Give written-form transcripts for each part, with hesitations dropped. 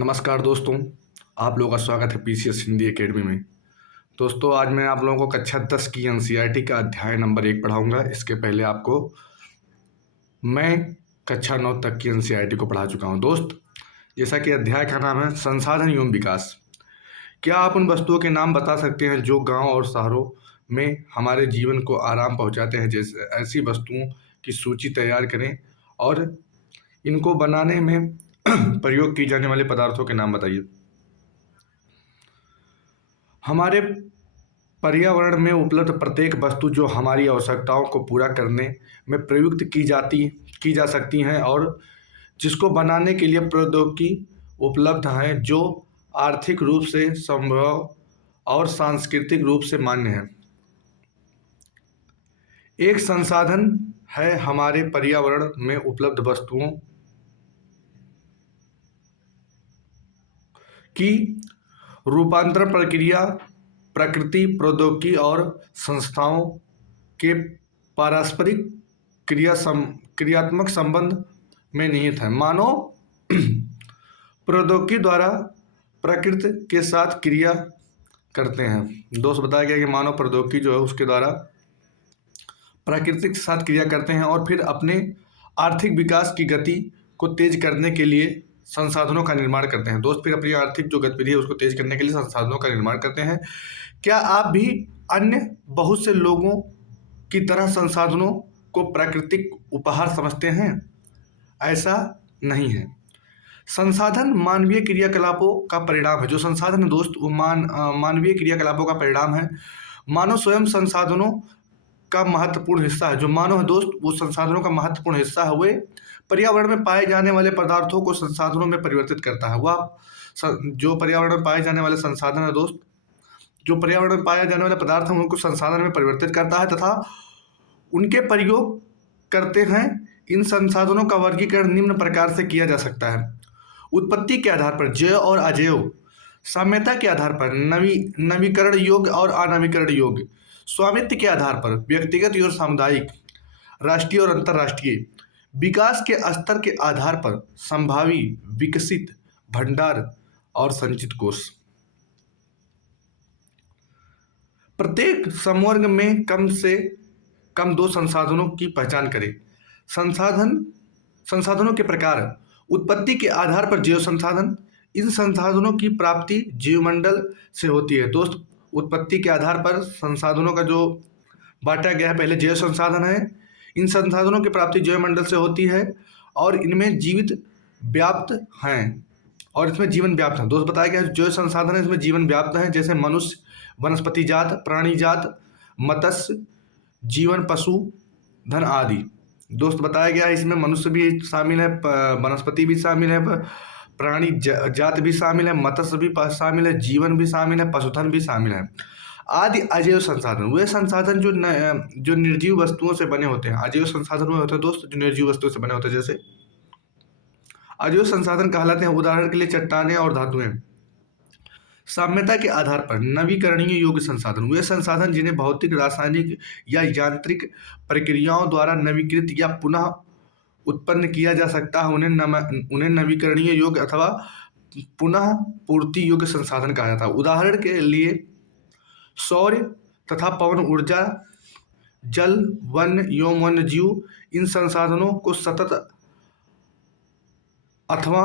नमस्कार दोस्तों, आप लोगों का स्वागत है पीसीएस हिंदी एकेडमी में। दोस्तों, आज मैं आप लोगों को कक्षा 10 की एनसीईआरटी का अध्याय नंबर 1 पढ़ाऊंगा। इसके पहले आपको मैं कक्षा 9 तक की एनसीईआरटी को पढ़ा चुका हूं। दोस्त, जैसा कि अध्याय का नाम है संसाधन एवं विकास, क्या आप उन वस्तुओं के नाम बता सकते हैं जो गांव और शहरों में हमारे जीवन को आराम पहुंचाते हैं? जैसे ऐसी वस्तुओं की सूची तैयार करें और इनको बनाने में प्रयोग की जाने वाले पदार्थों के नाम बताइए। हमारे पर्यावरण में उपलब्ध प्रत्येक वस्तु जो हमारी आवश्यकताओं को पूरा करने में प्रयुक्त की जा सकती हैं और जिसको बनाने के लिए प्रौद्योगिकी उपलब्ध हैं, जो आर्थिक रूप से संभव और सांस्कृतिक रूप से मान्य है। एक संसाधन है हमारे पर्यावरण में उपलब्ध वस्तुओं की रूपांतरण प्रक्रिया प्रकृति, प्रौद्योगिकी और संस्थाओं के पारस्परिक क्रियात्मक संबंध में निहित है। मानव प्रौद्योगिकी द्वारा प्रकृति के साथ क्रिया करते हैं। दोस्त, बताया गया कि मानव प्रौद्योगिकी जो है उसके द्वारा प्रकृति के साथ क्रिया करते हैं और फिर अपने आर्थिक विकास की गति को तेज करने के लिए संसाधनों का निर्माण करते हैं। दोस्त, फिर अपनी आर्थिक जो गतिविधि है उसको तेज करने के लिए संसाधनों का निर्माण करते हैं। क्या आप भी अन्य बहुत से लोगों की तरह संसाधनों को प्राकृतिक उपहार समझते हैं? ऐसा नहीं है। संसाधन मानवीय क्रियाकलापों का परिणाम है। जो संसाधन है दोस्त, वो मानवीय क्रियाकलापों का परिणाम है। मानव स्वयं संसाधनों का महत्वपूर्ण हिस्सा है। जो मानव है दोस्त, वो संसाधनों का महत्वपूर्ण हिस्सा है। वे पर्यावरण में पाए जाने वाले पदार्थों को संसाधनों में परिवर्तित करता है। वह जो पर्यावरण में पाए जाने वाले संसाधन है दोस्त, जो पर्यावरण में पाए जाने वाले पदार्थ हैं उनको संसाधन में परिवर्तित करता है तथा उनके प्रयोग करते हैं। इन संसाधनों का वर्गीकरण निम्न प्रकार से किया जा सकता है। उत्पत्ति के आधार पर जैव और अजैव, साम्यता के आधार पर नवीकरण योग्य और अनवीकरण योग्य, स्वामित्व के आधार पर व्यक्तिगत और सामुदायिक, राष्ट्रीय और अंतर्राष्ट्रीय, विकास के स्तर के आधार पर संभावी, विकसित, भंडार और संचित कोष। प्रत्येक समवर्ग में कम से कम 2 संसाधनों की पहचान करें। संसाधनों के प्रकार। उत्पत्ति के आधार पर जैव संसाधन, इन संसाधनों की प्राप्ति जीवमंडल से होती है। दोस्त, उत्पत्ति के आधार पर संसाधनों का जो बांटा गया है, पहले जैव संसाधन है। इन संसाधनों की प्राप्ति जैवमंडल से होती है और इनमें जीवित व्याप्त हैं और इसमें जीवन व्याप्त है। दोस्त, बताया गया जो संसाधन है इसमें जीवन व्याप्त है, जैसे मनुष्य, वनस्पति जात, प्राणी जात, मत्स्य जीवन, पशु धन आदि। दोस्त, बताया गया है इसमें मनुष्य भी शामिल है, वनस्पति भी शामिल है, प्राणी जात भी शामिल है, मत्स्य भी शामिल है, जीवन भी शामिल है, पशुधन भी शामिल है। आदि अजैव संसाधन, वे संसाधन जो निर्जीव वस्तुओं से बने होते हैं। अजैव संसाधन वे होते हैं दोस्त जो निर्जीव वस्तुओं से बने होते हैं। जैसे अजैव संसाधन कहलाते हैं, उदाहरण के लिए चट्टानें और धातुएं। साम्यता के आधार पर नवीकरणीय योग्य संसाधन, वे संसाधन जिन्हें भौतिक, रासायनिक या यांत्रिक प्रक्रियाओं द्वारा नवीकृत या पुनः उत्पन्न किया जा सकता है, उन्हें नवीकरणीय योग्य अथवा पुनः पूर्ति योग्य संसाधन कहा जाता है। उदाहरण के लिए सौर तथा पवन ऊर्जा, जल, वन एवं वन्य जीव, इन संसाधनों को सतत अथवा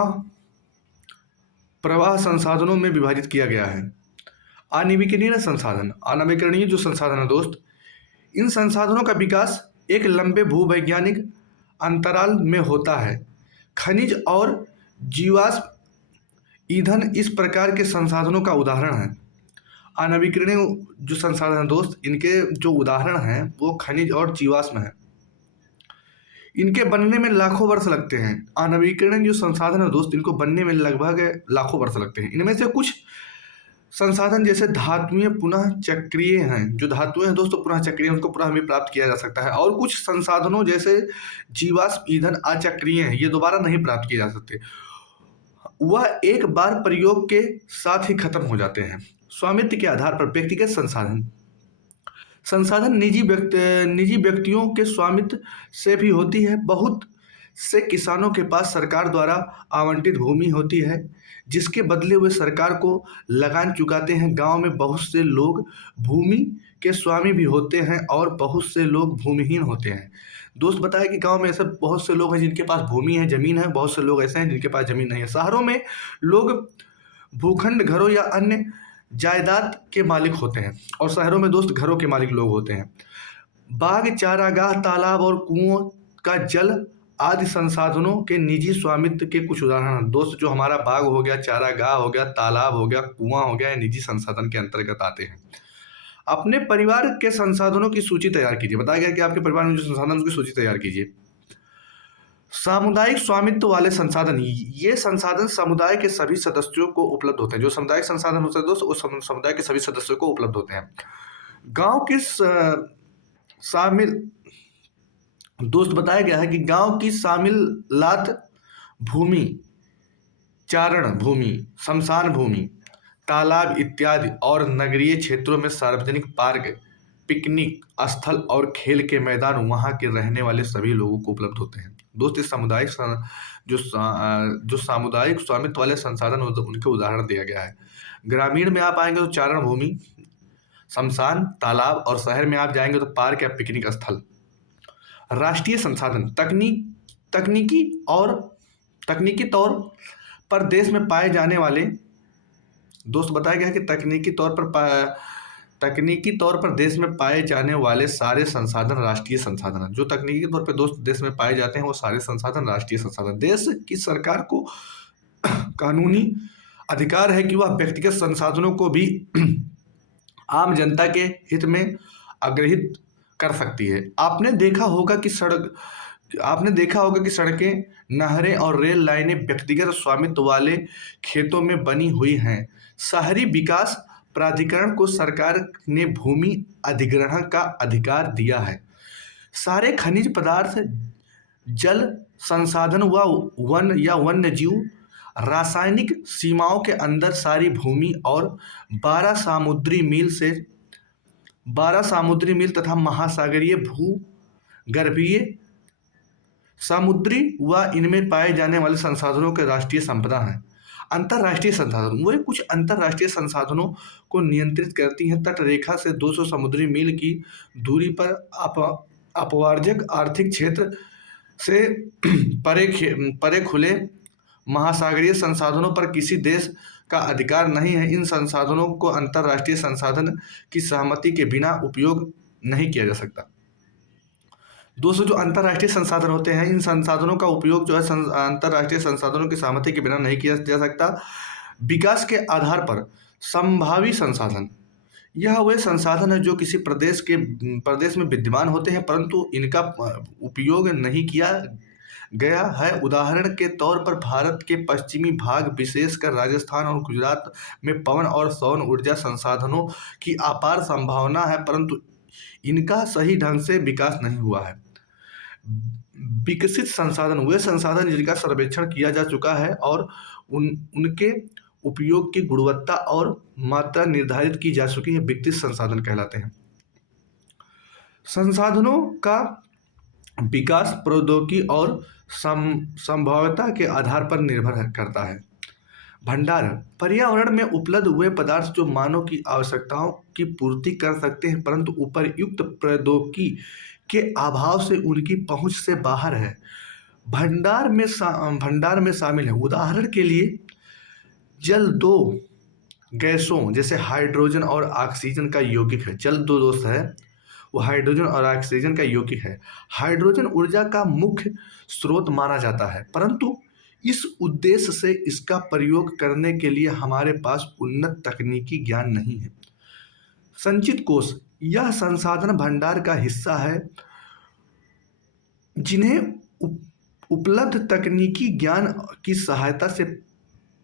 प्रवाह संसाधनों में विभाजित किया गया है। अनवीकरणीय संसाधन, अनवीकरणीय जो संसाधन है दोस्त, इन संसाधनों का विकास एक लंबे भूवैज्ञानिक अंतराल में होता है। खनिज और जीवाश्म ईंधन इस प्रकार के संसाधनों का उदाहरण है। अनवीकरणीय जो संसाधन है दोस्त, इनके जो उदाहरण हैं वो खनिज और जीवाश्म है। इनके बनने में लाखों वर्ष लगते हैं। अनवीकरणीय जो संसाधन है दोस्त, इनको बनने में लगभग लाखों वर्ष लगते हैं। इनमें से कुछ संसाधन जैसे धातुएं पुनः चक्रीय हैं। जो धातुएं हैं दोस्तों पुनः चक्रीय, उनको पुनः हमें प्राप्त किया जा सकता है। और कुछ संसाधनों जैसे जीवाश्म ईंधन अचक्रीय हैं, ये दोबारा नहीं प्राप्त किए जा सकते, वह एक बार प्रयोग के साथ ही खत्म हो जाते हैं। स्वामित्व के आधार पर व्यक्तिगत संसाधन निजी व्यक्तियों के स्वामित्व से भी होती है। बहुत से किसानों के पास सरकार द्वारा आवंटित भूमि होती है, जिसके बदले वे सरकार को लगान चुकाते हैं। गांव में बहुत से लोग भूमि के स्वामी भी होते हैं और बहुत से लोग भूमिहीन होते हैं। दोस्त बताया कि गांव में ऐसे बहुत से लोग हैं जिनके पास भूमि है, जमीन है, बहुत से लोग ऐसे हैं जिनके पास जमीन नहीं है। शहरों में लोग भूखंड घरों या अन्य जायदाद के मालिक होते हैं, और शहरों में दोस्त घरों के मालिक लोग होते हैं। बाग, चारागाह, तालाब और कुओं का जल आदि संसाधनों के निजी स्वामित्व के कुछ उदाहरण हैं। दोस्त, जो हमारा बाग हो गया, चारागाह हो गया, तालाब हो गया, कुआं हो गया, ये निजी संसाधन के अंतर्गत आते हैं। अपने परिवार के संसाधनों की सूची तैयार कीजिए। बताया गया कि आपके परिवार में जो संसाधन उसकी सूची तैयार कीजिए। सामुदायिक स्वामित्व वाले संसाधन, ये संसाधन समुदाय के सभी सदस्यों को उपलब्ध होते हैं। जो सामुदायिक संसाधन होते हैं दोस्त, वो समुदाय के सभी सदस्यों को उपलब्ध होते हैं। गांव की शामिल दोस्त बताया गया है कि गांव की शामिलात भूमि, चारण भूमि, शमशान भूमि, तालाब इत्यादि और नगरीय क्षेत्रों में सार्वजनिक पार्क, पिकनिक स्थल और खेल के मैदान वहां के रहने वाले सभी लोगों को उपलब्ध होते हैं। दोस्त, इस जो सामुदायिक स्वामित्व वाले संसाधन उनके उदाहरण दिया गया है। ग्रामीण में आप आएंगे तो चारण भूमि, शमशान, तालाब, और शहर में आप जाएंगे तो पार्क या पिकनिक स्थल। राष्ट्रीय संसाधन, तकनीकी तौर पर देश में पाए जाने वाले, दोस्त बताया गया है कि तकनीकी तौर पर देश में पाए जाने वाले सारे संसाधन राष्ट्रीय संसाधन हैं। जो तकनीकी तौर पर दोस्त देश में पाए जाते हैं वो सारे संसाधन राष्ट्रीय संसाधन। देश की सरकार को कानूनी अधिकार है कि वह व्यक्तिगत संसाधनों को भी आम जनता के हित में अग्रहित कर सकती है। आपने देखा होगा कि सड़कें, नहरें और रेल लाइनें व्यक्तिगत स्वामित्व वाले खेतों में बनी हुई हैं। शहरी विकास प्राधिकरण को सरकार ने भूमि अधिग्रहण का अधिकार दिया है। सारे खनिज पदार्थ, जल संसाधन व वन या वन्य जीव रासायनिक सीमाओं के अंदर सारी भूमि और 12 समुद्री मील तथा महासागरीय, भूगर्भीय, समुद्री व इनमें पाए जाने वाले संसाधनों के राष्ट्रीय संपदा हैं। अंतर्राष्ट्रीय संसाधन, वो कुछ अंतर्राष्ट्रीय संसाधनों को नियंत्रित करती हैं। तट रेखा से 200 समुद्री मील की दूरी पर अपवार्जक आर्थिक क्षेत्र से परे खुले महासागरीय संसाधनों पर किसी देश का अधिकार नहीं है। इन संसाधनों को अंतर्राष्ट्रीय संसाधन की सहमति के बिना उपयोग नहीं किया जा सकता। दोस्तों, जो अंतर्राष्ट्रीय संसाधन होते हैं, इन संसाधनों का उपयोग जो है अंतर्राष्ट्रीय संसाधनों की सहमति के बिना नहीं किया जा सकता। विकास के आधार पर संभावी संसाधन, यह वे संसाधन है जो किसी प्रदेश में विद्यमान होते हैं परंतु इनका उपयोग नहीं किया गया है। उदाहरण के तौर पर भारत के पश्चिमी भाग, विशेषकर राजस्थान और गुजरात में पवन और सौर ऊर्जा संसाधनों की अपार संभावना है परंतु इनका सही ढंग से विकास नहीं हुआ है। विकसित संसाधन, वे संसाधन जिनका सर्वेक्षण किया जा चुका है और उनके उपयोग की गुणवत्ता और मात्रा निर्धारित की जा चुकी है, विकसित संसाधन कहलाते हैं। संसाधनों का विकास प्रौद्योगिकी और संभाव्यता के आधार पर निर्भर करता है। भंडारण, पर्यावरण में उपलब्ध वे पदार्थ जो मानव की आवश्यकताओं की पूर्ति कर सकते हैं परंतु उपर्युक्त प्रौद्योगिकी के अभाव से उनकी पहुंच से बाहर है। भंडार में शामिल है, उदाहरण के लिए जल दो गैसों जैसे हाइड्रोजन और ऑक्सीजन का यौगिक है। जल दो दोस्त है, वो हाइड्रोजन और ऑक्सीजन का यौगिक है। हाइड्रोजन ऊर्जा का मुख्य स्रोत माना जाता है परंतु इस उद्देश्य से इसका प्रयोग करने के लिए हमारे पास उन्नत तकनीकी ज्ञान नहीं है। संचित कोष, यह संसाधन भंडार का हिस्सा है जिन्हें उपलब्ध तकनीकी ज्ञान की सहायता से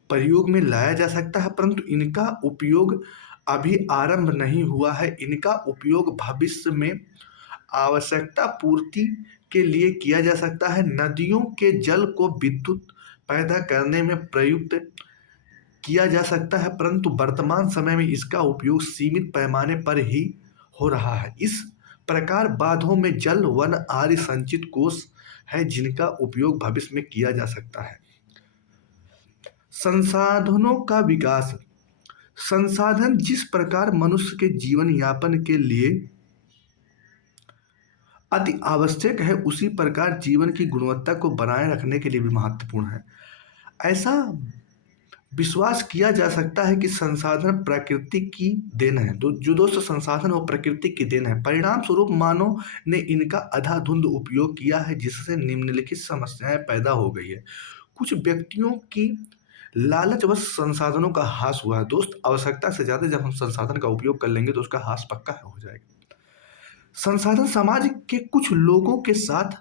प्रयोग में लाया जा सकता है परंतु इनका उपयोग अभी आरंभ नहीं हुआ है। इनका उपयोग भविष्य में आवश्यकता पूर्ति के लिए किया जा सकता है। नदियों के जल को विद्युत पैदा करने में प्रयुक्त किया जा सकता है परंतु वर्तमान समय में इसका उपयोग सीमित पैमाने पर ही हो रहा है। इस प्रकार बांधों में जल, वन आदि संचित कोष है जिनका उपयोग भविष्य में किया जा सकता है। संसाधनों का विकास। संसाधन जिस प्रकार मनुष्य के जीवन यापन के लिए अति आवश्यक है, उसी प्रकार जीवन की गुणवत्ता को बनाए रखने के लिए भी महत्वपूर्ण है। ऐसा विश्वास किया जा सकता है कि संसाधन प्रकृति की देन है। जो दोस्त संसाधन वो प्रकृति की देन है। परिणाम स्वरूप मानव ने इनका अंधाधुंध उपयोग किया है, जिससे निम्नलिखित समस्याएं पैदा हो गई है। कुछ व्यक्तियों की लालचवश संसाधनों का ह्रास हुआ है। दोस्त, आवश्यकता से ज्यादा जब हम संसाधन का उपयोग कर लेंगे तो उसका ह्रास पक्का हो जाएगा। संसाधन समाज के कुछ लोगों के साथ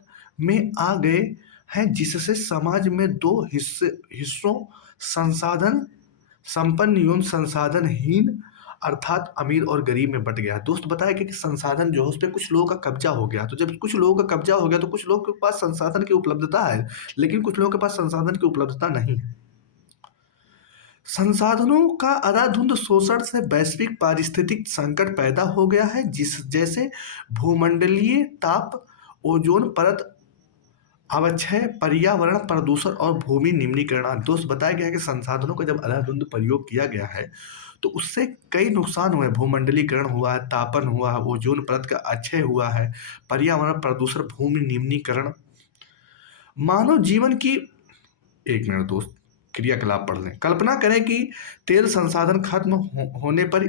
में आ गए हैं, जिससे समाज में दो हिस्सों संसाधन संपन्न एवं संसाधनहीन अर्थात अमीर और गरीब में बट गया। दोस्त, बताया कि संसाधन जो है उस पर कुछ लोगों का कब्जा हो गया। तो जब कुछ लोगों का कब्जा हो गया तो कुछ लोगों के पास संसाधन की उपलब्धता है, लेकिन कुछ लोगों के पास संसाधन की उपलब्धता नहीं है। संसाधनों का अंधाधुंध शोषण से वैश्विक पारिस्थितिक संकट पैदा हो गया है, जैसे भूमंडलीय ताप, ओजोन परत अवक्षय, पर्यावरण प्रदूषण और भूमि निम्नीकरण। दोस्त, बताया गया है कि संसाधनों का जब अंधाधुंध प्रयोग किया गया है तो उससे कई नुकसान हुए। भूमंडलीकरण हुआ है, तापन हुआ है, ओजोन परत का क्षय हुआ है, पर्यावरण प्रदूषण, भूमि निम्नीकरण। मानव जीवन की, एक मिनट दोस्त, क्रियाकलाप पढ़ लें। कल्पना करें कि तेल संसाधन खत्म होने पर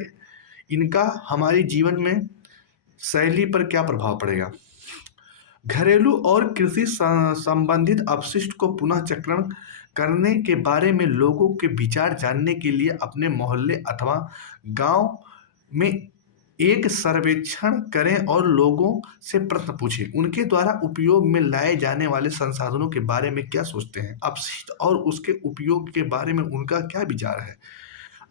इनका हमारे जीवन में शैली पर क्या प्रभाव पड़ेगा। घरेलू और कृषि संबंधित अपशिष्ट को पुनः चक्रण करने के बारे में लोगों के विचार जानने के लिए अपने मोहल्ले अथवा गांव में एक सर्वेक्षण करें और लोगों से प्रश्न पूछें, उनके द्वारा उपयोग में लाए जाने वाले संसाधनों के बारे में क्या सोचते हैं, अपशिष्ट और उसके उपयोग के बारे में उनका क्या विचार है।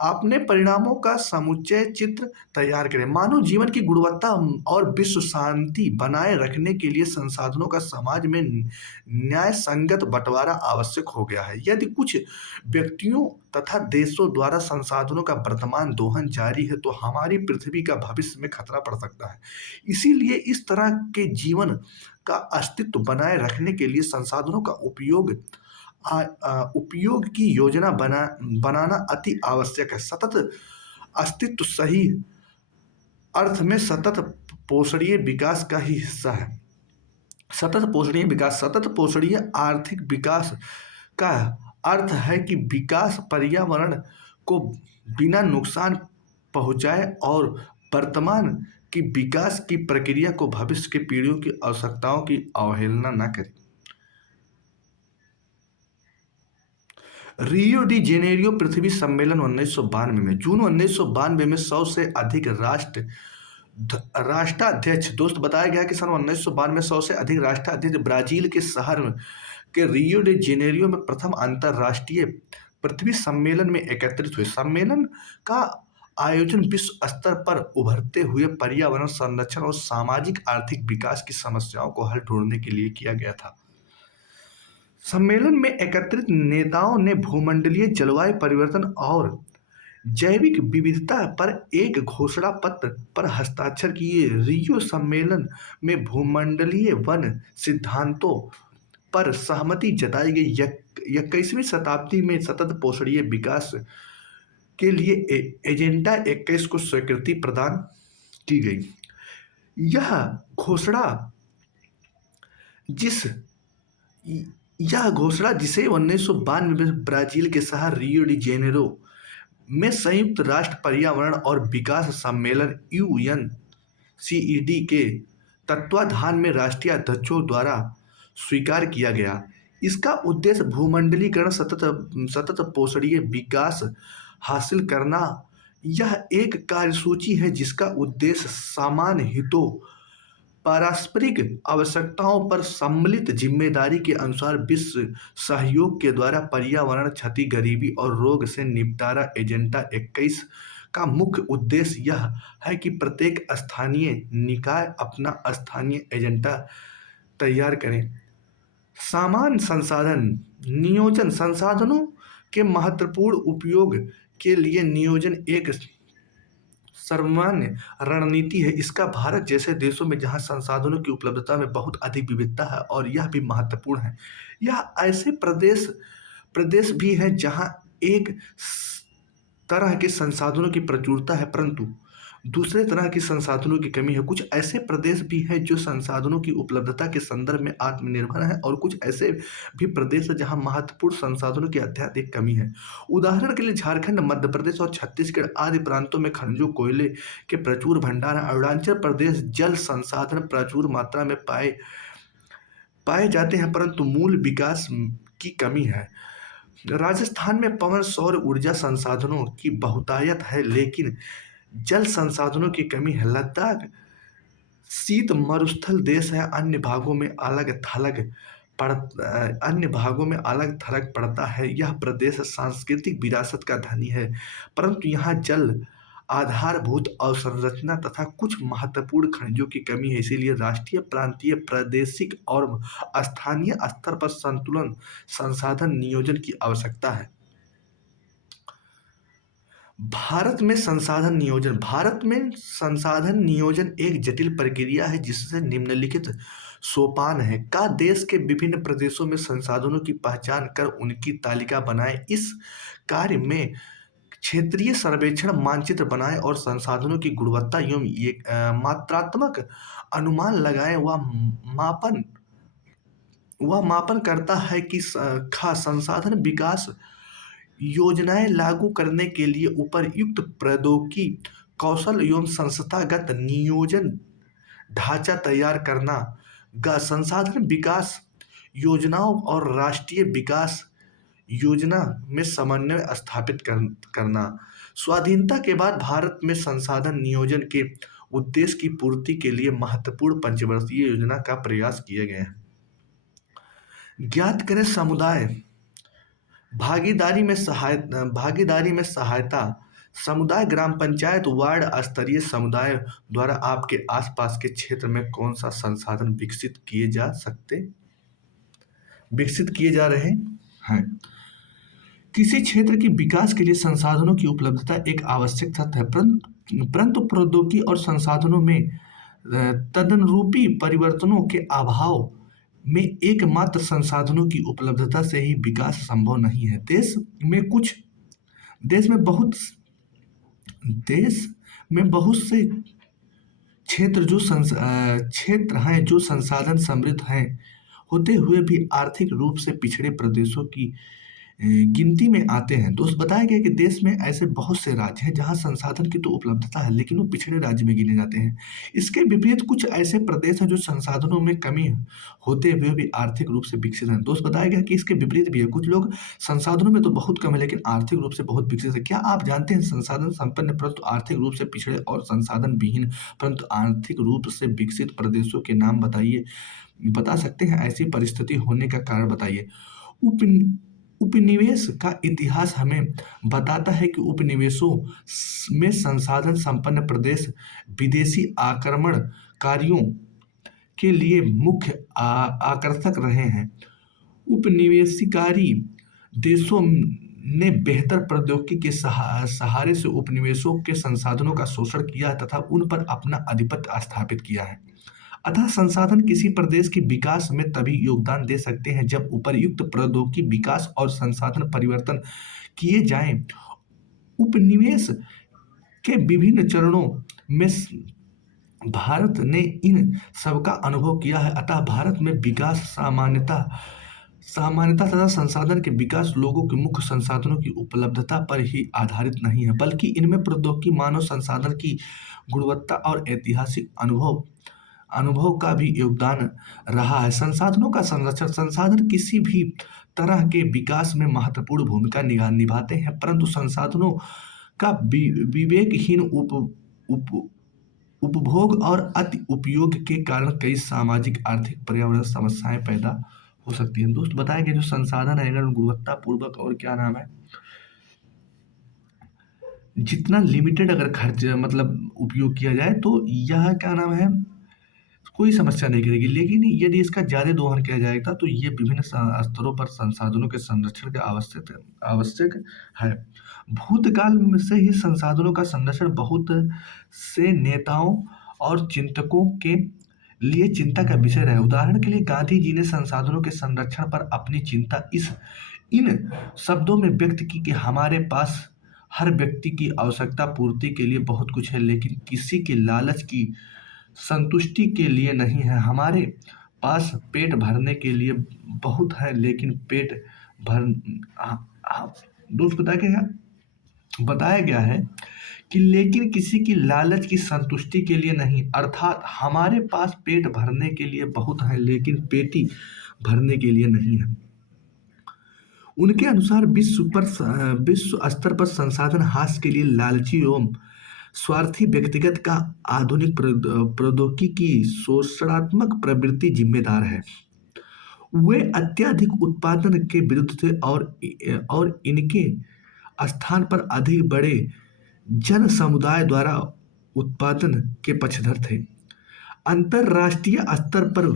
अपने परिणामों का समुच्चय चित्र तैयार करें। मानव जीवन की गुणवत्ता और विश्व शांति बनाए रखने के लिए संसाधनों का समाज में न्याय संगत बंटवारा आवश्यक हो गया है। यदि कुछ व्यक्तियों तथा देशों द्वारा संसाधनों का वर्तमान दोहन जारी है तो हमारी पृथ्वी का भविष्य में खतरा पड़ सकता है। इसीलिए इस तरह के जीवन का अस्तित्व बनाए रखने के लिए संसाधनों का उपयोग की योजना बनाना अति आवश्यक है। सतत अस्तित्व सही अर्थ में सतत पोषणीय विकास का ही हिस्सा है। सतत पोषणीय विकास, सतत पोषणीय आर्थिक विकास का अर्थ है कि विकास पर्यावरण को बिना नुकसान पहुंचाए और वर्तमान की विकास की प्रक्रिया को भविष्य की पीढ़ियों की आवश्यकताओं की अवहेलना न करे। रियो डी जेनेरियो पृथ्वी सम्मेलन 1992 में, जून 1992 में 100 से अधिक राष्ट्राध्यक्ष, दोस्त बताया गया कि सन 1992 में 100 से अधिक राष्ट्राध्यक्ष ब्राजील के शहर के रियो डी जेनेरियो में प्रथम अंतरराष्ट्रीय पृथ्वी सम्मेलन में एकत्रित हुए। सम्मेलन का आयोजन विश्व स्तर पर उभरते हुए पर्यावरण संरक्षण और सामाजिक आर्थिक विकास की समस्याओं को हल ढूंढने के लिए किया गया था। सम्मेलन में एकत्रित नेताओं ने भूमंडलीय जलवायु परिवर्तन और जैविक विविधता पर एक घोषणा पत्र पर हस्ताक्षर किए। रियो सम्मेलन में भूमंडलीय वन सिद्धांतों पर सहमति जताई गई। 21वीं शताब्दी में सतत पोषणीय विकास के लिए एजेंडा 21 को स्वीकृति प्रदान की गई। यह घोषणा जिसे 1992 में ब्राजील के शहर रियो डी जेनेरो में संयुक्त राष्ट्र पर्यावरण और विकास सम्मेलन UNCED के तत्वाधान में राष्ट्रीय अध्यक्षों द्वारा स्वीकार किया गया। इसका उद्देश्य भूमंडलीकरण, सतत पोषणीय विकास हासिल करना। यह एक कार्यसूची है जिसका उद्देश्य समान हितों, पारस्परिक आवश्यकताओं पर सम्मिलित जिम्मेदारी के अनुसार विश्व सहयोग के द्वारा पर्यावरण क्षति, गरीबी और रोग से निपटारा। एजेंडा 21 का मुख्य उद्देश्य यह है कि प्रत्येक स्थानीय निकाय अपना स्थानीय एजेंडा तैयार करें। समान संसाधन नियोजन, संसाधनों के महत्वपूर्ण उपयोग के लिए नियोजन एक सर्वमान्य रणनीति है। इसका भारत जैसे देशों में जहां संसाधनों की उपलब्धता में बहुत अधिक विविधता है और यह भी महत्वपूर्ण है। यह ऐसे प्रदेश प्रदेश भी है जहां एक तरह के संसाधनों की प्रचुरता है परंतु दूसरे तरह के संसाधनों की कमी है। कुछ ऐसे प्रदेश भी हैं जो संसाधनों की उपलब्धता के संदर्भ में आत्मनिर्भर हैं और कुछ ऐसे भी प्रदेश हैं जहां महत्वपूर्ण संसाधनों की अत्यधिक कमी है। उदाहरण के लिए झारखंड, मध्य प्रदेश और छत्तीसगढ़ आदि प्रांतों में खनिजों, कोयले के प्रचुर भंडार हैं। अरुणाचल प्रदेश जल संसाधन प्रचुर मात्रा में पाए पाए जाते हैं परंतु मूल विकास की कमी है। राजस्थान में पवन सौर ऊर्जा संसाधनों की बहुतायत है लेकिन जल संसाधनों की कमी है। लद्दाख शीत मरुस्थल देश है, अन्य भागों में अलग थलग पड़ता है। यह प्रदेश सांस्कृतिक विरासत का धनी है परंतु यहाँ जल आधारभूत अवसंरचना तथा कुछ महत्वपूर्ण खनिजों की कमी है। इसीलिए राष्ट्रीय, प्रांतीय, प्रादेशिक और स्थानीय स्तर पर संतुलन संसाधन नियोजन की आवश्यकता है। भारत में संसाधन नियोजन एक जटिल प्रक्रिया है जिससे निम्नलिखित सोपान है का देश के विभिन्न प्रदेशों में संसाधनों की पहचान कर उनकी तालिका बनाए। इस कार्य में क्षेत्रीय सर्वेक्षण, मानचित्र बनाए और संसाधनों की गुणवत्ता एवं मात्रात्मक अनुमान लगाए। वह मापन करता है कि खास संसाधन विकास योजनाएं लागू करने के लिए उपयुक्त प्रौद्योगिकी, कौशल एवं संस्थागत नियोजन ढांचा तैयार करना। संसाधन विकास योजनाओं और राष्ट्रीय विकास योजना में समन्वय स्थापित करना। स्वाधीनता के बाद भारत में संसाधन नियोजन के उद्देश्य की पूर्ति के लिए महत्वपूर्ण पंचवर्षीय योजना का प्रयास किए गए हैं। ज्ञात करें समुदाय भागीदारी में सहायता। समुदाय, ग्राम पंचायत, वार्ड स्तरीय समुदाय द्वारा आपके आसपास के क्षेत्र में कौन सा संसाधन विकसित किए जा रहे हैं। किसी क्षेत्र के विकास के लिए संसाधनों की उपलब्धता एक आवश्यक तथ्य है परंतु प्रौद्योगिकी और संसाधनों में तदनुरूपी परिवर्तनों के अभाव में एकमात्र संसाधनों की उपलब्धता से ही विकास संभव नहीं है। देश में बहुत से क्षेत्र हैं जो संसाधन समृद्ध हैं होते हुए भी आर्थिक रूप से पिछड़े प्रदेशों की गिनती में आते हैं। दोस्त, बताया गया कि देश में ऐसे बहुत से राज्य हैं जहां संसाधन की तो उपलब्धता है लेकिन वो पिछड़े राज्य में गिने जाते हैं। इसके विपरीत कुछ ऐसे प्रदेश हैं जो संसाधनों में कमी होते हुए भी आर्थिक रूप से विकसित हैं। दोस्त, बताया गया कि इसके विपरीत भी है। कुछ लोग संसाधनों में तो बहुत कम है लेकिन आर्थिक रूप से बहुत विकसित है। क्या आप जानते हैं संसाधन संपन्न परंतु आर्थिक रूप से पिछड़े और संसाधन विहीन परंतु आर्थिक रूप से विकसित प्रदेशों के नाम बता सकते हैं? ऐसी परिस्थिति होने का कारण बताइए। उपनिवेश का इतिहास हमें बताता है कि उपनिवेशों में संसाधन संपन्न प्रदेश विदेशी आक्रमणकारियों के लिए मुख्य आकर्षक रहे हैं। उपनिवेशकारी देशों ने बेहतर प्रौद्योगिकी के सहारे से उपनिवेशों के संसाधनों का शोषण किया तथा उन पर अपना आधिपत्य स्थापित किया है। अतः संसाधन किसी प्रदेश के विकास में तभी योगदान दे सकते हैं जब उपर्युक्त प्रौद्योगिकी विकास और संसाधन परिवर्तन किए जाएं। उपनिवेश के विभिन्न चरणों में भारत ने इन सबका अनुभव किया है। अतः भारत में विकास सामान्यता तथा संसाधन के विकास लोगों के मुख्य संसाधनों की उपलब्धता पर ही आधारित नहीं है बल्कि इनमें प्रौद्योगिकी, मानव संसाधन की गुणवत्ता और ऐतिहासिक अनुभव का भी योगदान रहा है। संसाधनों का संरक्षण। संसाधन किसी भी तरह के विकास में महत्वपूर्ण भूमिका निभाते हैं परंतु संसाधनों का विवेकहीन उपभोग और अति उपयोग के कारण कई सामाजिक, आर्थिक, पर्यावरण समस्याएं पैदा हो सकती हैं। दोस्त, बताया गया जो संसाधन है अगर गुणवत्ता पूर्वक और क्या नाम है जितना लिमिटेड अगर खर्च उपयोग किया जाए तो यह क्या नाम है कोई समस्या नहीं करेगी। लेकिन यदि इसका ज़्यादा दोहन किया जाएगा तो ये विभिन्न स्तरों पर संसाधनों के संरक्षण के आवश्यक आवश्यक है। भूतकाल में से ही संसाधनों का संरक्षण बहुत से नेताओं और चिंतकों के लिए चिंता का विषय रहा है। उदाहरण के लिए गांधी जी ने संसाधनों के संरक्षण पर अपनी चिंता इन शब्दों में व्यक्त की कि हमारे पास हर व्यक्ति की आवश्यकता पूर्ति के लिए बहुत कुछ है, लेकिन किसी की लालच की संतुष्टि के लिए नहीं है। हमारे पास पेट भरने के लिए बहुत है, लेकिन पेट भर दोस्त बताया गया है कि लेकिन किसी की लालच की संतुष्टि के लिए नहीं, अर्थात हमारे पास पेट भरने के लिए बहुत है, लेकिन पेटी भरने के लिए नहीं है। उनके अनुसार विश्व स्तर पर संसाधन हास के लिए लालची एवं स्वार्थी व्यक्तिगत का आधुनिक प्रौद्योगिकी की शोषणात्मक प्रवृत्ति जिम्मेदार है। वे अत्यधिक उत्पादन के विरुद्ध थे और इनके स्थान पर अधिक बड़े जन समुदाय द्वारा उत्पादन के पक्षधर थे। अंतरराष्ट्रीय स्तर पर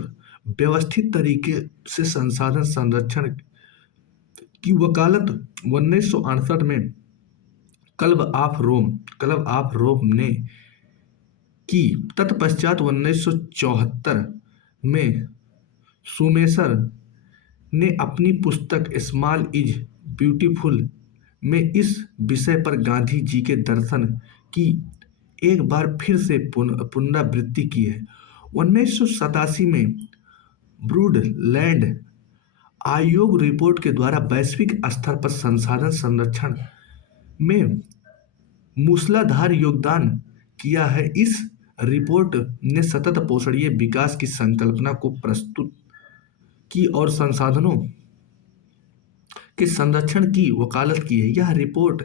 व्यवस्थित तरीके से संसाधन संरक्षण की वकालत 1968 में क्लब ऑफ रोम ने की। तत्पश्चात 1974 में सुमेसर ने अपनी पुस्तक स्मॉल इज ब्यूटीफुल में इस विषय पर गांधी जी के दर्शन की एक बार फिर से पुनरावृत्ति की है। 1987 में ब्रूडलैंड आयोग रिपोर्ट के द्वारा वैश्विक स्तर पर संसाधन संरक्षण में मूसलाधार योगदान किया है। इस रिपोर्ट ने सतत पोषणीय विकास की संकल्पना को प्रस्तुत की और संसाधनों के संरक्षण की वकालत की है। यह रिपोर्ट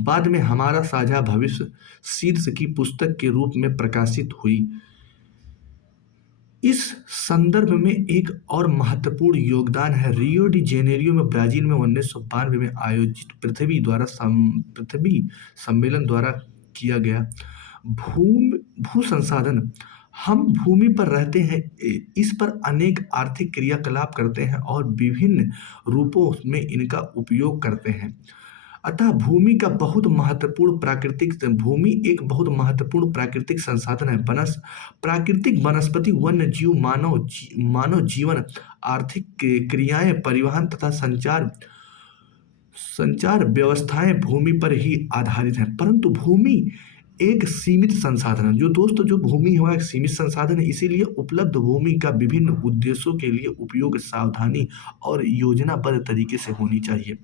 बाद में हमारा साझा भविष्य शीर्षक की पुस्तक के रूप में प्रकाशित हुई। इस संदर्भ में एक और महत्वपूर्ण योगदान है रियो डी जेनेरियो में ब्राजील में 1992 में आयोजित पृथ्वी सम्मेलन द्वारा किया गया भू संसाधन। हम भूमि पर रहते हैं, इस पर अनेक आर्थिक क्रियाकलाप करते हैं और विभिन्न रूपों में इनका उपयोग करते हैं। अतः भूमि एक बहुत महत्वपूर्ण प्राकृतिक संसाधन है। प्राकृतिक वनस्पति, वन्य जीव, मानव जीवन, आर्थिक क्रियाएं, परिवहन तथा संचार व्यवस्थाएं भूमि पर ही आधारित हैं। परंतु भूमि एक सीमित संसाधन है। जो भूमि है एक सीमित संसाधन है, इसीलिए उपलब्ध भूमि का विभिन्न उद्देश्यों के लिए उपयोग सावधानी और योजनाबद्ध तरीके से होनी चाहिए।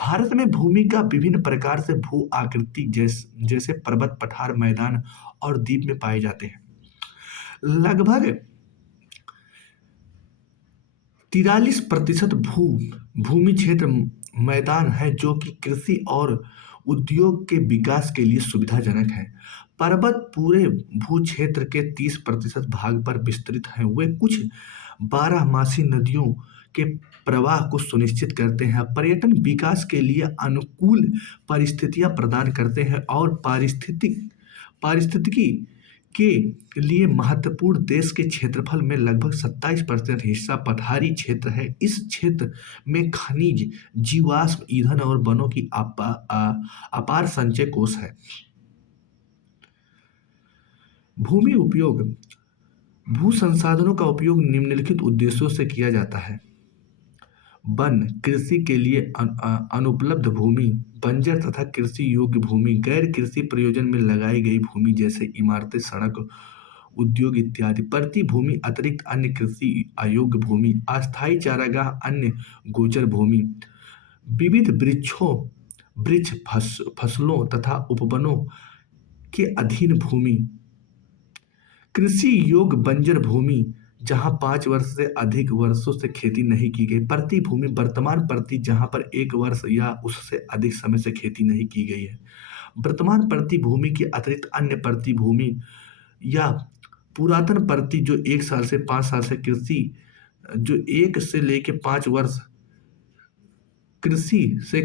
भारत में भूमि का विभिन्न प्रकार से भू आकृति जैसे पर्वत, पठार, मैदान और द्वीप में पाए जाते हैं। लगभग 43% भूमि क्षेत्र मैदान है, जो कि कृषि और उद्योग के विकास के लिए सुविधाजनक है। पर्वत पूरे भू क्षेत्र के 30% भाग पर विस्तृत हैं। वे कुछ 12मासी नदियों के प्रवाह को सुनिश्चित करते हैं, पर्यटन विकास के लिए अनुकूल परिस्थितियां प्रदान करते हैं और पारिस्थितिकी के लिए महत्वपूर्ण। देश के क्षेत्रफल में लगभग 27% हिस्सा पठारी क्षेत्र है। इस क्षेत्र में खनिज, जीवाश्म ईंधन और वनों की अपार संचय कोष है। भूमि उपयोग। भू संसाधनों का उपयोग निम्नलिखित उद्देश्यों से किया जाता है। वन, कृषि के लिए अनुपलब्ध भूमि, बंजर तथा कृषि योग्य भूमि, गैर कृषि प्रयोजन में लगाई गई भूमि जैसे इमारतें, सड़क, उद्योग इत्यादि। परती भूमि अतिरिक्त अन्य कृषि अयोग्य भूमि, अस्थायी चारागाह, अन्य गोचर भूमि, विविध वृक्ष फसलों तथा उपवनों के अधीन भूमि, कृषि योग्य बंजर भूमि जहां 5 वर्ष से अधिक वर्षों से खेती नहीं की गई। परती भूमि, वर्तमान परती जहां पर 1 वर्ष या उससे अधिक समय से खेती नहीं की गई है। वर्तमान परती भूमि के अतिरिक्त अन्य परती भूमि या पुरातन परती जो 1 साल से 5 साल से कृषि, जो 1 से लेकर 5 वर्ष कृषि से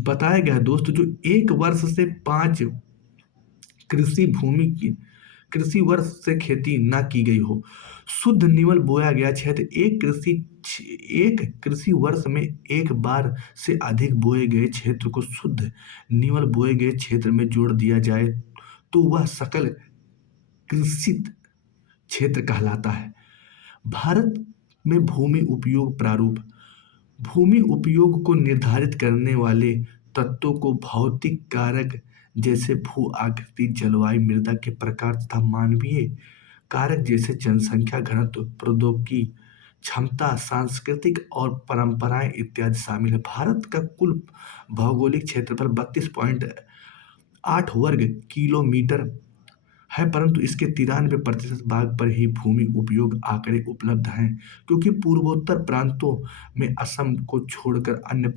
बताया गया है दोस्तों, जो 1 वर्ष से 5 कृषि भूमि कृषि वर्ष से खेती न की गई हो। शुद्ध निवल बोया गया क्षेत्र एक कृषि वर्ष में एक बार से अधिक बोए गए क्षेत्र को शुद्ध निवल बोए गए क्षेत्र में जोड़ दिया जाए तो वह सकल कृषित क्षेत्र कहलाता है। भारत में भूमि उपयोग प्रारूप। भूमि उपयोग को निर्धारित करने वाले तत्वों को भौतिक कारक जैसे भू आकृति, जलवायु, मृदा के प्रकार तथा मानवीय कारक जैसे जनसंख्या घनत्व, प्रौद्योगिकी क्षमता, सांस्कृतिक और परंपराएं इत्यादि शामिल है। भारत का कुल भौगोलिक क्षेत्रफल 32.8 वर्ग किलोमीटर है, परंतु इसके 93% भाग पर ही भूमि उपयोग आंकड़े उपलब्ध हैं, क्योंकि पूर्वोत्तर प्रांतों में असम को छोड़कर अन्य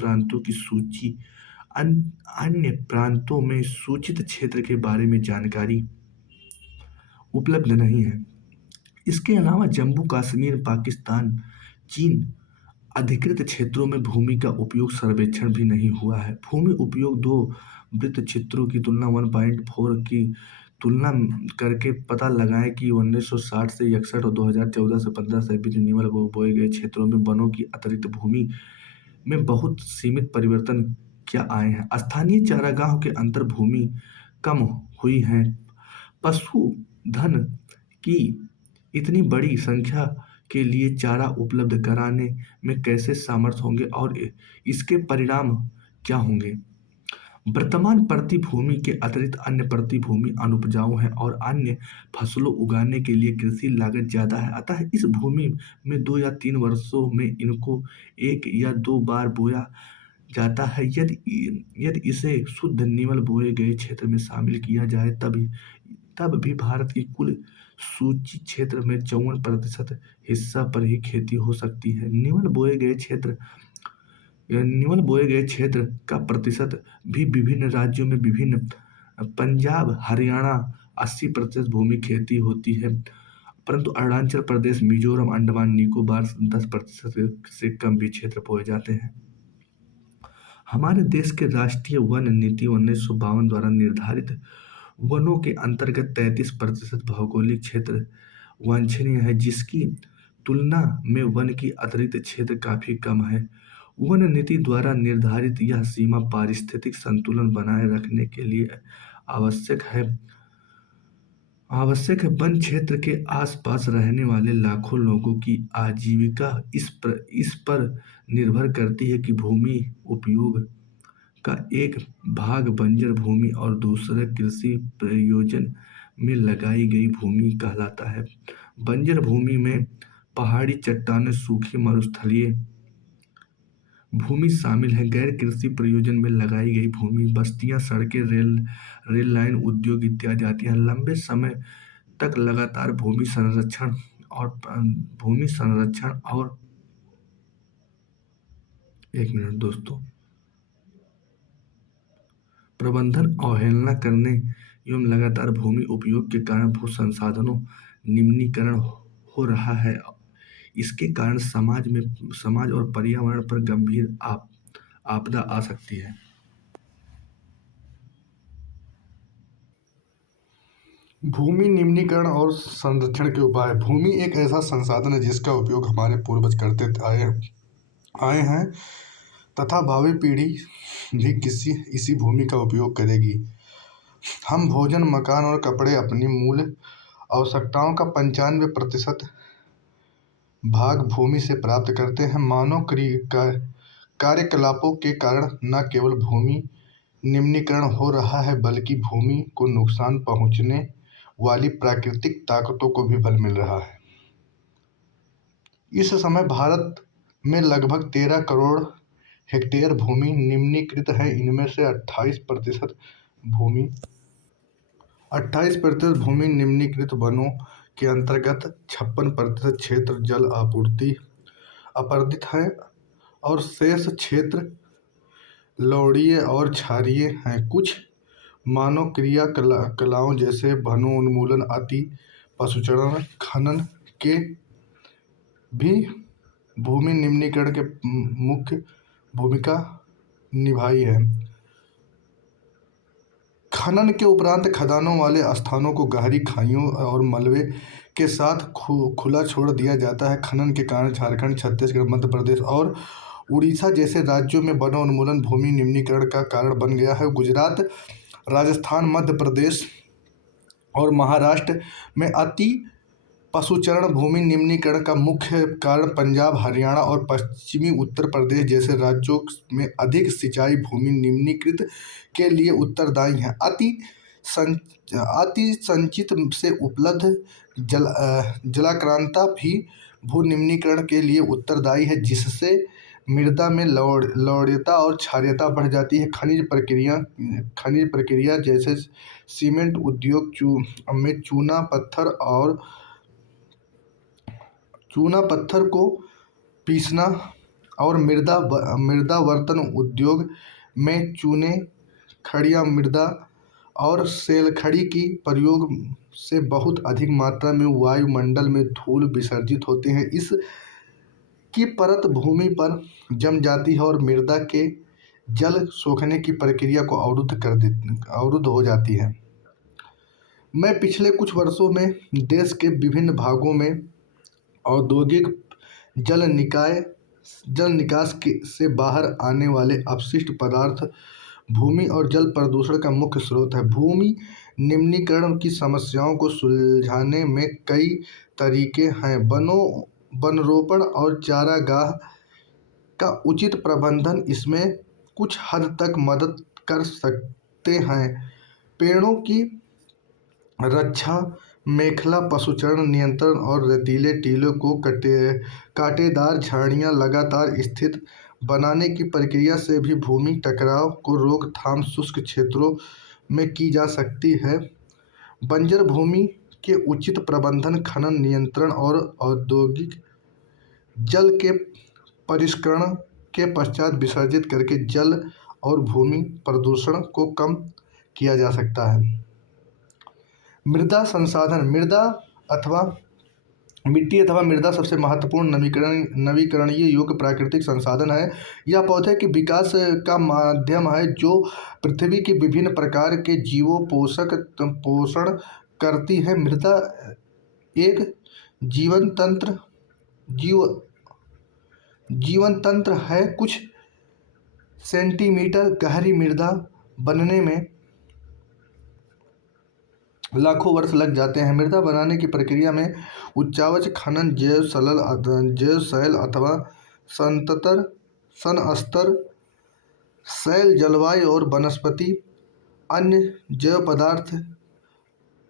प्रांतों में सूचित क्षेत्र के बारे में जानकारी उपलब्ध नहीं है। इसके अलावा जम्मू कश्मीर, पाकिस्तान, चीन अधिकृत क्षेत्रों में भूमि का उपयोग सर्वेक्षण भी नहीं हुआ है। भूमि उपयोग दो वृत्त चित्रों की तुलना 1.4 की तुलना करके पता लगाएं कि 1960 से 61 और 2014 से 15 से बीच निवल बोए गए क्षेत्रों में वनों की अतिरिक्त भूमि में बहुत सीमित परिवर्तन क्या आए हैं। स्थानीय चारागाहों के अंतर भूमि कम हुई है। पशुधन की इतनी बड़ी संख्या के लिए चारा उपलब्ध कराने में कैसे समर्थ होंगे और इसके परिणाम क्या होंगे। वर्तमान प्रति भूमि के अतिरिक्त अन्य प्रति भूमि अनुपजाऊ है और अन्य फसलों उगाने के लिए कृषि लागत ज्यादा है, अतः इस भूमि में 2 या 3 वर्षों में इनको 1 या 2 बार बोया जाता है। यदि इसे शुद्ध निवल बोए गए क्षेत्र में शामिल किया जाए तब भी भारत की कुल सूची क्षेत्र में 54% हिस्सा पर ही खेती हो सकती है। निवल बोए गए क्षेत्र का प्रतिशत भी विभिन्न राज्यों में विभिन्न। पंजाब, हरियाणा 80% भूमि खेती होती है, परंतु अरुणाचल प्रदेश, मिजोरम, अंडमान निकोबार 10% से कम भी क्षेत्र बोए जाते हैं। हमारे देश के राष्ट्रीय वन नीति 1952 द्वारा निर्धारित वनों के अंतर्गत 33% भौगोलिक क्षेत्र वांछनीय है, जिसकी तुलना में वन की अतिरिक्त क्षेत्र काफी कम है। वन नीति द्वारा निर्धारित यह सीमा पारिस्थितिक संतुलन बनाए रखने के लिए आवश्यक है। वन क्षेत्र के आसपास रहने वाले लाखों लोगों की आजीविका इस पर निर्भर करती है कि भूमि उपयोग का एक भाग बंजर भूमि और दूसरा कृषि प्रयोजन में लगाई गई भूमि कहलाता है। बंजर भूमि में पहाड़ी चट्टानें, सूखी मरुस्थलीय भूमि शामिल है। गैर कृषि प्रयोजन में लगाई गई भूमि बस्तियां, सड़कें, रेल लाइन, उद्योग इत्यादि आती हैं। लंबे समय तक लगातार भूमि संरक्षण और एक मिनट दोस्तों प्रबंधन अवहेलना करने एवं लगातार भूमि उपयोग के कारण भू संसाधनों निम्नीकरण हो रहा है। इसके कारण समाज और पर्यावरण पर गंभीर आपदा आ सकती है। भूमि निम्नीकरण और संरक्षण के उपाय। भूमि एक ऐसा संसाधन है जिसका उपयोग हमारे पूर्वज करते आए हैं तथा भावी पीढ़ी भी इसी भूमि का उपयोग करेगी। हम भोजन, मकान और कपड़े अपनी मूल आवश्यकताओं का 95% भाग भूमि से प्राप्त करते हैं। मानव कार्यकलापों के कारण न केवल भूमि निम्नीकरण हो रहा है, बल्कि भूमि को नुकसान पहुंचने वाली प्राकृतिक ताकतों को भी बल मिल रहा है। इस समय भारत में लगभग 13 करोड़ हेक्टेयर भूमि निम्नीकृत है। इनमें से 28% भूमि निम्नीकृत वनों के अंतर्गत, 56% क्षेत्र जल आपूर्ति अपर्दित है और शेष क्षेत्र लवणीय और क्षारीय हैं। कुछ मानव कलाओं जैसे वनोन्मूलन, अति पशुचारण, खनन के भी भूमि निम्नीकरण के मुख्य भूमिका निभाई है। खनन के उपरांत खदानों वाले स्थानों को गहरी खाइयों और मलबे के साथ खुला छोड़ दिया जाता है। खनन के कारण झारखंड, छत्तीसगढ़, मध्य प्रदेश और उड़ीसा जैसे राज्यों में वनोन्मूलन भूमि निम्नीकरण का कारण बन गया है। गुजरात, राजस्थान, मध्य प्रदेश और महाराष्ट्र में अति पशुचारण भूमि निम्नीकरण का मुख्य कारण पंजाब, हरियाणा और पश्चिमी उत्तर प्रदेश जैसे राज्यों में अधिक सिंचाई भूमि निम्नीकृत के लिए उत्तरदायी है। अति संचित से उपलब्ध जलाक्रांता भी भू निम्नीकरण के लिए उत्तरदायी है, जिससे मृदा में लवणता और क्षारीयता बढ़ जाती है। खनिज प्रक्रिया जैसे सीमेंट उद्योग में चूना पत्थर को पीसना और मृदावर्तन उद्योग में चूने, खड़िया मृदा और सेलखड़ी की प्रयोग से बहुत अधिक मात्रा में वायुमंडल में धूल विसर्जित होते हैं। इस की परत भूमि पर जम जाती है और मृदा के जल सोखने की प्रक्रिया को अवरुद्ध हो जाती है। मैं पिछले कुछ वर्षों में देश के विभिन्न भागों में औद्योगिक जल निकास से बाहर आने वाले अपशिष्ट पदार्थ भूमि और जल प्रदूषण का मुख्य स्रोत है। भूमि निम्नीकरण की समस्याओं को सुलझाने में कई तरीके हैं। वनरोपण और चारागाह का उचित प्रबंधन इसमें कुछ हद तक मदद कर सकते हैं। पेड़ों की रक्षा, मेखला पशुचारण नियंत्रण और रेतीले टीलों को कांटेदार झाड़ियाँ लगातार स्थित बनाने की प्रक्रिया से भी भूमि टकराव को रोकथाम शुष्क क्षेत्रों में की जा सकती है। बंजर भूमि के उचित प्रबंधन, खनन नियंत्रण और औद्योगिक जल के परिष्करण के पश्चात विसर्जित करके जल और भूमि प्रदूषण को कम किया जा सकता है। मृदा संसाधन, मिट्टी अथवा मृदा सबसे महत्वपूर्ण नवीकरणीय योग्य प्राकृतिक संसाधन है। यह पौधे के विकास का माध्यम है जो पृथ्वी के विभिन्न प्रकार के जीवों पोषण करती है। मृदा एक जीवन तंत्र है। कुछ सेंटीमीटर गहरी मृदा बनने में लाखों वर्ष लग जाते हैं। मृदा बनाने की प्रक्रिया में उच्चावच खनन, जैव शैल अथवा सनस्तर शैल, जलवायु और वनस्पति अन्य जैव पदार्थ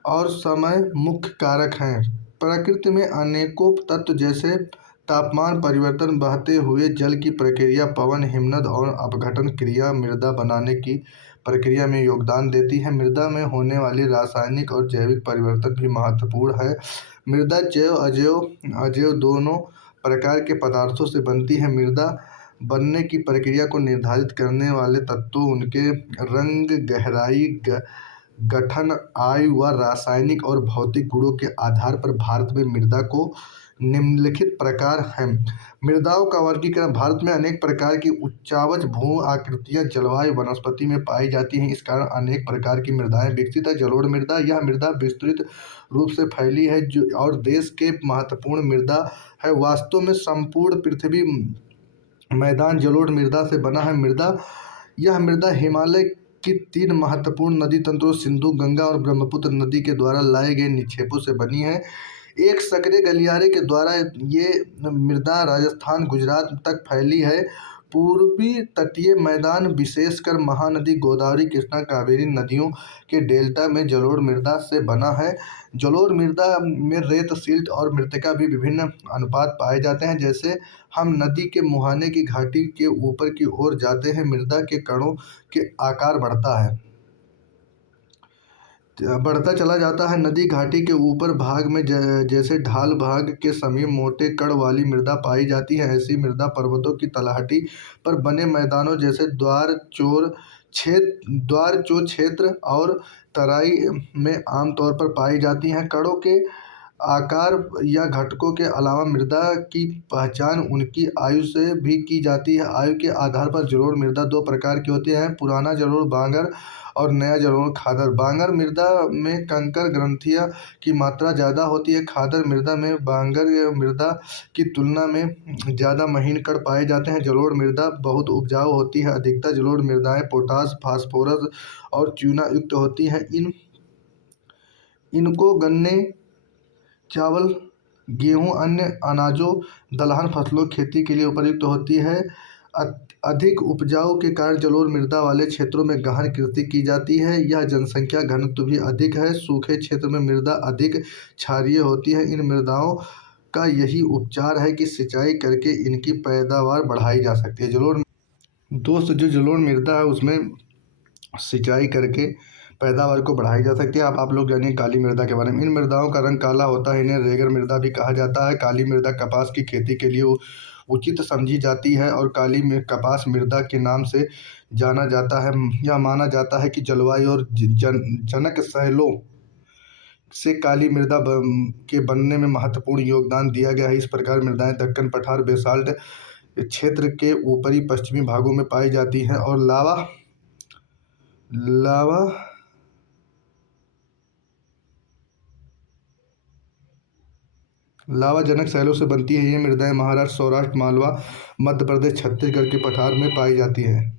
और समय मुख्य कारक हैं। प्रकृति में अनेकों तत्व जैसे तापमान परिवर्तन, बहते हुए जल की प्रक्रिया, पवन, हिमनद और अपघटन क्रिया मृदा बनाने की प्रक्रिया में योगदान देती है। मृदा में होने वाली रासायनिक और जैविक परिवर्तन भी महत्वपूर्ण है। मृदा जैव अजैव दोनों प्रकार के पदार्थों से बनती है। मृदा बनने की प्रक्रिया को निर्धारित करने वाले तत्वों उनके रंग, गहराई, गठन, आयु व रासायनिक और भौतिक गुणों के आधार पर भारत में मृदा को निम्नलिखित प्रकार हैं। मृदाओं का वर्गीकरण। भारत में अनेक प्रकार की उच्चावच भू आकृतियाँ जलवायु वनस्पति में पाई जाती हैं। इस कारण अनेक प्रकार की मृदाएं विकसित है। जलोढ़ मृदा, यह मृदा विस्तृत रूप से फैली है और देश के महत्वपूर्ण मृदा है। वास्तव में संपूर्ण पृथ्वी मैदान जलोढ़ मृदा से बना है। यह मृदा हिमालय की 3 महत्वपूर्ण नदी तंत्रों सिंधु, गंगा और ब्रह्मपुत्र नदी के द्वारा लाए गए निक्षेपों से बनी है। एक सक्रिय गलियारे के द्वारा ये मृदा राजस्थान, गुजरात तक फैली है। पूर्वी तटीय मैदान विशेषकर महानदी गोदावरी, कृष्णा, कावेरी नदियों के डेल्टा में जलोढ़ मृदा से बना है। जलोढ़ मृदा में रेत, सिल्ट और मृत्तिका भी विभिन्न अनुपात पाए जाते हैं। जैसे हम नदी के मुहाने की घाटी के ऊपर की ओर जाते हैं, मृदा के कणों के आकार बढ़ता चला जाता है। नदी घाटी के ऊपर भाग में जैसे ढाल भाग के समीप मोटे कण वाली मृदा पाई जाती है। ऐसी मृदा पर्वतों की तलहटी पर बने मैदानों जैसे द्वार चोर क्षेत्र और तराई में आमतौर पर पाई जाती हैं। कणों के आकार या घटकों के अलावा मृदा की पहचान उनकी आयु से भी की जाती है। आयु के आधार पर जलोढ़ मृदा दो प्रकार की होती है, पुराना जलोढ़ बांगर और नया जलोढ़ खादर। बांगर मृदा में कंकड़ ग्रंथियां की मात्रा ज़्यादा होती है। खादर मृदा में बांगर मृदा की तुलना में ज़्यादा महीन कण पाए जाते हैं। जलोढ़ मृदा बहुत उपजाऊ होती है। अधिकतर जलोढ़ मृदाएं पोटाश, फास्फोरस और चूना युक्त होती हैं। इनको गन्ने, चावल, गेहूं, अन्य अनाजों, दलहन फसलों खेती के लिए उपयुक्त होती है। अधिक उपजाऊ के कारण जलोढ़ मृदा वाले क्षेत्रों में गहन कृषि की जाती है। यह जनसंख्या घनत्व भी अधिक है। सूखे क्षेत्र में मृदा अधिक क्षारीय होती है। इन मृदाओं का यही उपचार है कि सिंचाई करके इनकी पैदावार बढ़ाई जा सकती है। जलोढ़ दोस्त जो जलोढ़ मृदा है उसमें सिंचाई करके पैदावार को बढ़ाई जा सकती है। अब आप लोग जानिए काली मृदा के बारे में। इन मृदाओं का रंग काला होता है। इन्हें रेगड़ मृदा भी कहा जाता है। काली मृदा कपास की खेती के लिए उचित समझी जाती है और काली कपास मृदा के नाम से जाना जाता है। यह माना जाता है कि जलवायु और जनक शैलों से काली मृदा के बनने में महत्वपूर्ण योगदान दिया गया है। इस प्रकार मृदाएं दक्कन पठार बेसाल्ट क्षेत्र के ऊपरी पश्चिमी भागों में पाई जाती हैं और लावा जनक शैलों से बनती है। ये मृदाएं महाराष्ट्र, सौराष्ट्र, मालवा, मध्य प्रदेश, छत्तीसगढ़ के पठार में पाई जाती हैं।